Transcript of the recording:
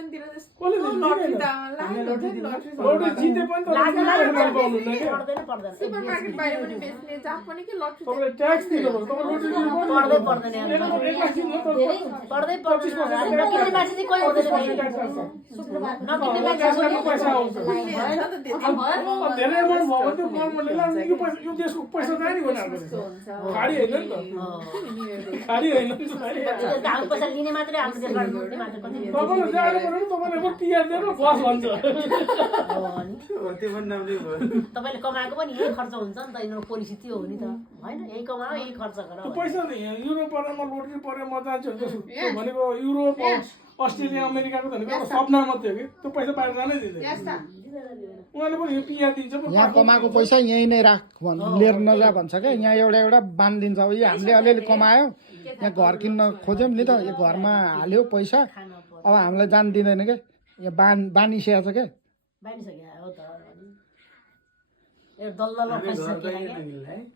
पनि दिएर कसले दिन्छ? लटरी त लटरी जिते पनि पर्दैन सुपर मार्केट बाहिर पनि बेच्ने जहाँ पनि के लटरी तपाईले ट्याक्स दिनुपर्छ तपाईले लटरी दिनु पर्दैन यार पर्दै नकिन्ने मान्छे चाहिँ कोही हुँदैन नकिन्ने मान्छे पैसा आउँछ धेरै अमाउन्ट भयो भने त गभर्नमेन्टले लान्छ यो पैसा यो देशको पैसा जाने हो नि खाडी होइन नि त खाडी होइन नि त हाम्रो पैसा लिने मात्रै हाम्रो देशबाट लुट्ने मात्र कति तपाईले जानु पर्यो तपाईले अब टिआर दिएर बस भन्छ तपाईँले कमाएको पनि यही खर्च हुन्छ नि त यिनीहरू पोलिसी त्यो हो नि त होइन यही कमाओ यही खर्च गर पैसा त यहाँ युरोप परेमा लोटरी परे म जान्छु भनेको युरोप अस्ट्रेलिया अमेरिकाको भनेको सपना मात्रै हो कि त्यो पैसा बाहिर जानै दिँदैन उहाँले पनि यो पिआर दिन्छ यहाँ कमाएको पैसा यहीँ नै राख लिएर नजा भन्छ क्या यहाँ एउटा बाँधिदिन्छ अब यो हामीले अलिअलि कमायो यहाँ घर किन्न खोज्यौँ नि त यो घरमा हाल्यो पैसा अब हामीलाई जान दिँदैन क्या यहाँ बानिसकेको छ क्या बानिसक्यो हो त दल्दलमा फसिसक्यो